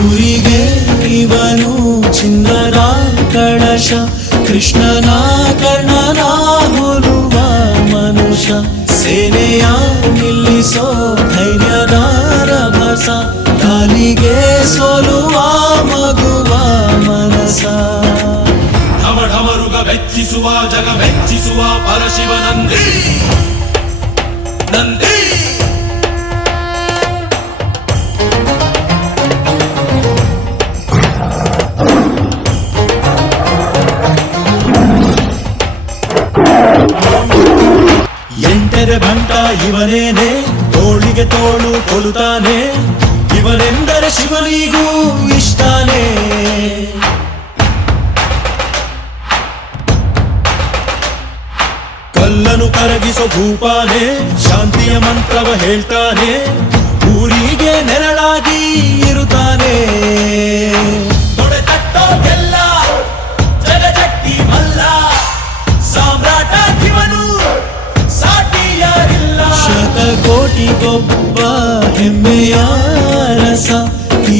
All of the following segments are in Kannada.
ಊರಿಗೆ ಇವನು ಚಿನ್ನದ ಕಳಶ, ಕೃಷ್ಣನ ಕರ್ಣನ ಹೋಲುವ ಮನುಷ್ಯ. ಸೇನೆಯ ನಿಲ್ಲಿಸೋ ಧೈರ್ಯದ ರಭಸ, ದಾಳಿಗೆ ಸೋಲುವ ಮಗುವ ಮನಸ. ಢಮ ಢಮರುಗ ಬೆಚ್ಚಿಸುವ ಜಗ ಬೆಚ್ಚಿಸುವ ಪರಶಿವ ನಂದಿ ನಂದಿ. ಎಂಟರ ಭಂಟ ಇವನೇನೆ, ತೋಳಿಗೆ ತೋಳು ಕೊಲುತ್ತಾನೆ. ಇವನೆಂದರೆ ಶಿವನಿಗೂ ಇಷ್ಟಾನೇ. ಕಲ್ಲನು ಕರಗಿಸೋ ಭೂಪಾನೆ, ಶಾಂತಿಯ ಮಂತ್ರವ ಹೇಳ್ತಾನೆ. ಊರಿಗೆ ನೆರಳಾಗಿ ಇರುತ್ತಾನೆ. ತೊಡೆತಟ್ಟೋಗೆಲ್ಲ ಜಗಜಟ್ಟಿ ಮಲ್ಲ, ಸಾಮ್ರಾಟ ಇವನು ಸಾಟಿ ಯಾರಿಲ್ಲ. ಶತಕೋಟಿಗೊಬ್ಬ ಹೆಮ್ಮೆಯ ರಸ,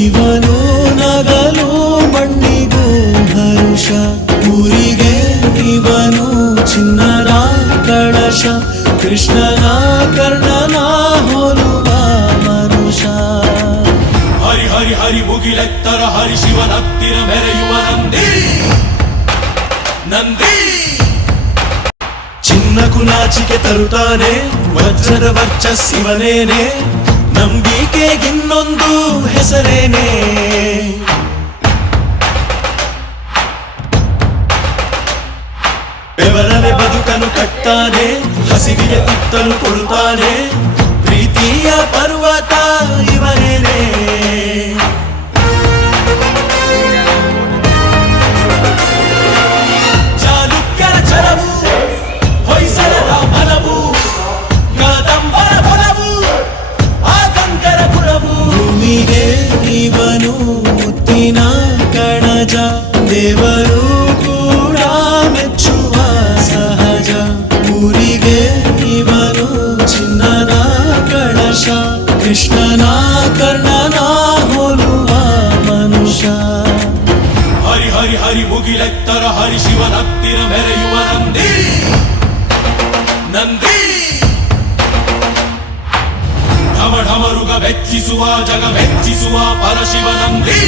ಇವನು ನಗಲು ಮಣ್ಣಿಗೂ ಹರುಷ. ಊರಿಗೆ ಇವನು ಚಿನ್ನದ ಕಳಶ, ಕೃಷ್ಣನ ಕರ್ಣನ ಹೋಲುವ ಮನುಷ್ಯ. ಹರಿ ಹರಿ ಹರಿ ಮುಗಿಲೆತ್ತರ ಹರಿ ಶಿವನತ್ತಿರ ಮೆರೆಯುವ ನಂದಿ ನಂದಿ. ಚಿನ್ನಕು ನಾಚಿಕೆ ತರುತ್ತಾನೆ, ವಜ್ರದ ವರ್ಚಸ್ಸಿವನೇನೆ. ನಂಬಿಕೆಗಿನ್ನೊಂದು ಹೆಸರೇನೆ. ಬೆವರನೆ ಬದುಕನು ಕಟ್ತಾನೆ, ಹಸಿವಿಗೆ ತುತ್ತಲು ಕೊಡುತ್ತಾನೆ. ಪ್ರೀತಿಯ ಪರ್ವತ ಇವನೇನೆ. ಚಾಲುಕ್ಯರ ಛಲವು, ಹೊಯ್ಸಳರ ಮನವು, ಕದಂಬರ ಬಲವು, ಆಗಂಗರ ಗುಣವು. ಭೂಮಿಗೆ ಇವನು ಮುತ್ತಿನ ಕಣಜ, ದೇವರು ಕೂಡ ಮೆಚ್ಚುವ ಸಹಜ. ಊರಿಗೆ ಇವನು ಚಿನ್ನದ ಕಳಶ, ಕೃಷ್ಣನ ಕರ್ಣನ ಹೋಲುವ ಮನುಷ್ಯ. ಹರಿ ಹರಿ ಹರಿ ಮುಗಿಲೆತ್ತರ ಹರಿ ಶಿವನತ್ತಿರ ಮೆರೆಯುವ ನಂದಿ ನಂದಿ. ಢಮ ಢಮರುಗ ಬೆಚ್ಚಿಸುವ ಜಗ ಬೆಚ್ಚಿಸುವ ಪರಶಿವ ನಂದಿ.